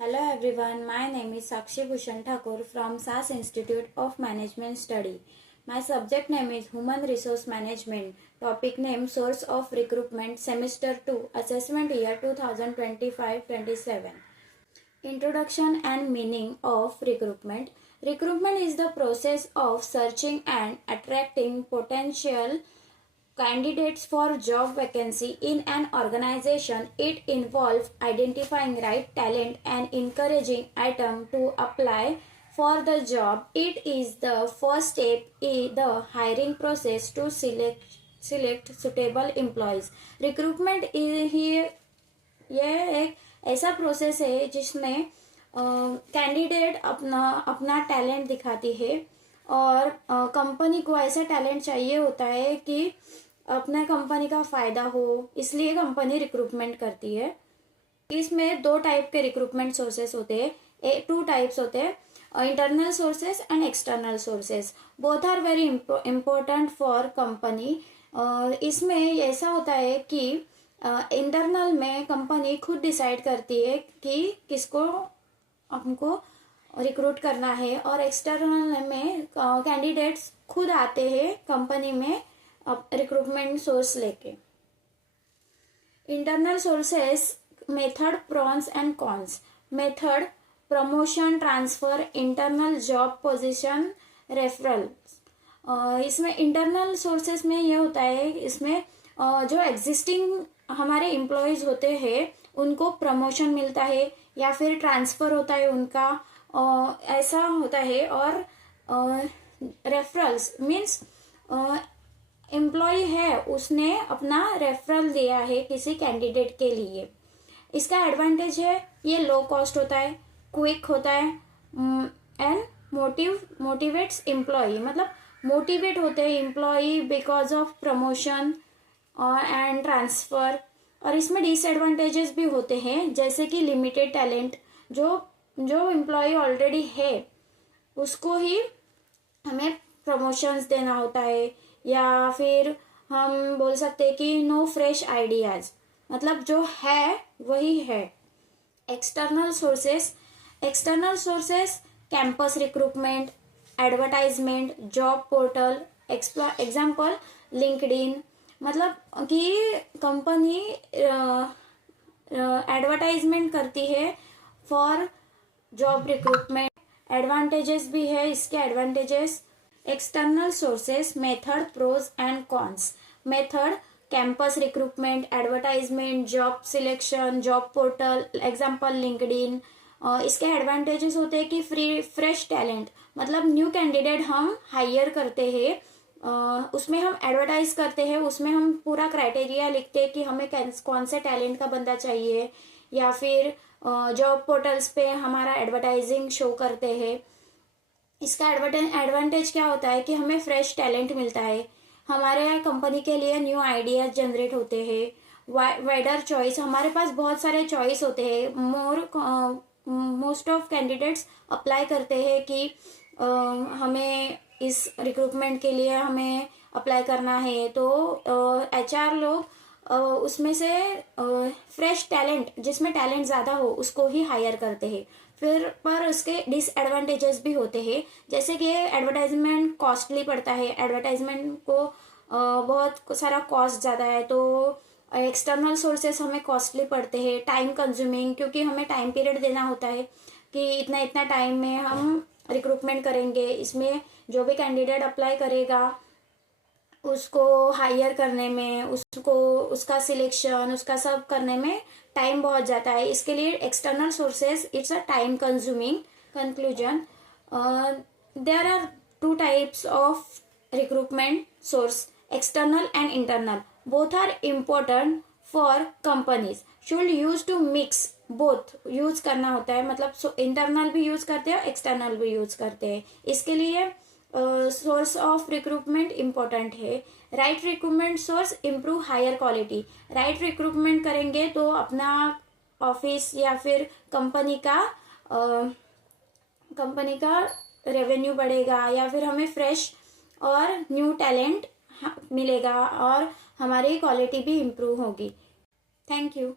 Hello everyone, my name is Sakshi Bhushan Thakur from SAS Institute of Management Study. My subject name is Human Resource Management. Topic name Source of Recruitment Semester 2 Assessment Year 2025-27. Introduction and meaning of recruitment. Recruitment is the process of searching and attracting potential candidates for job vacancy in an organization. It involves identifying right talent and encouraging item to apply for the job. It is the first step in the hiring process to select suitable employees. Recruitment is यह एक ऐसा process है जिसमें candidate अपना talent दिखाती है और company को ऐसा टैलेंट चाहिए होता है कि अपना कंपनी का फायदा हो, इसलिए कंपनी रिक्रूटमेंट करती है। इसमें दो टाइप के रिक्रूटमेंट सोर्सेस होते हैं, टू टाइप्स होते हैं, internal sources and external sources. Both are very important for company. इसमें ऐसा होता है कि इंटरनल में कंपनी खुद डिसाइड करती है कि किसको हमको रिक्रूट करना है, और एक्सटर्नल में कैंडिडेट्स खुद आते हैं कंपनी में रिक्रूटमेंट सोर्स लेके। Internal sources method, prawns and cons. Method promotion, transfer, internal job position, referral. इसमें इंटरनल सोर्सेस में ये होता है, इसमें जो एग्जिस्टिंग हमारे एम्प्लॉयज होते हैं उनको प्रमोशन मिलता है या फिर ट्रांसफर होता है उनका, ऐसा होता है। और रेफरल्स मीन्स एम्प्लॉय है, उसने अपना रेफरल दिया है किसी कैंडिडेट के लिए। इसका एडवांटेज है ये लो कॉस्ट होता है, क्विक होता है एंड मोटिवेट्स एम्प्लॉय, मतलब मोटिवेट होते हैं employ because of promotion and transfer. और इसमें डिसएडवांटेजेस भी होते हैं, जैसे कि लिमिटेड टैलेंट। जो एम्प्लॉय ऑलरेडी है उसको ही हमें प्रमोशंस देना होता है, या फिर हम बोल सकते हैं कि नो फ्रेश आइडियाज, मतलब जो है वही है। External sources campus recruitment, advertisement, job portal, example LinkedIn. मतलब कि कंपनी एडवर्टाइजमेंट करती है फॉर जॉब रिक्रूटमेंट। एडवांटेजेस भी है इसके advantages. External sources method, pros and cons. Method campus recruitment, advertisement, job selection, job portal, example LinkedIn. इसके advantages होते हैं कि फ्रेश टैलेंट, मतलब न्यू कैंडिडेट हम हायर करते हैं, उसमें हम एडवर्टाइज करते हैं, उसमें हम पूरा क्राइटेरिया लिखते हैं कि हमें कौन से टैलेंट का बंदा चाहिए, या फिर जॉब पोर्टल्स पे हमारा एडवर्टाइजिंग शो करते हैं। इसका एडवांटेज क्या होता है कि हमें फ्रेश टैलेंट मिलता है, हमारे कंपनी के लिए न्यू आइडियाज जनरेट होते हैं, वाइडर चॉइस, हमारे पास बहुत सारे चॉइस होते हैं। मोस्ट ऑफ कैंडिडेट्स अप्लाई करते हैं कि हमें इस रिक्रूटमेंट के लिए हमें अप्लाई करना है, तो HR लोग उसमें से फ्रेश टैलेंट, जिसमें टैलेंट ज़्यादा हो, उसको ही हायर करते हैं। फिर पर उसके डिसएडवांटेजेस भी होते हैं, जैसे कि एडवर्टाइजमेंट कॉस्टली पड़ता है, एडवर्टाइजमेंट को बहुत सारा कॉस्ट ज़्यादा है, तो एक्सटर्नल सोर्सेस हमें कॉस्टली पड़ते हैं। टाइम कंज्यूमिंग, क्योंकि हमें टाइम पीरियड देना होता है कि इतना टाइम में हम रिक्रूटमेंट करेंगे। इसमें जो भी कैंडिडेट अप्लाई करेगा उसको हायर करने में, उसका सिलेक्शन, उसका सब करने में टाइम बहुत जाता है। इसके लिए external sources it's a time consuming. Conclusion, there are two types of recruitment source, external and internal. Both are important for companies, should use to mix both, use करना होता है, मतलब इंटरनल भी यूज करते हैं, एक्सटर्नल भी use करते हैं। इसके लिए सोर्स ऑफ रिक्रूटमेंट इम्पोर्टेंट है। Right recruitment source improve hire quality. Right recruitment करेंगे तो अपना ऑफिस या फिर कंपनी का रेवेन्यू बढ़ेगा, या फिर हमें फ्रेश और न्यू टैलेंट मिलेगा, और हमारी क्वालिटी भी इम्प्रूव होगी। Thank you.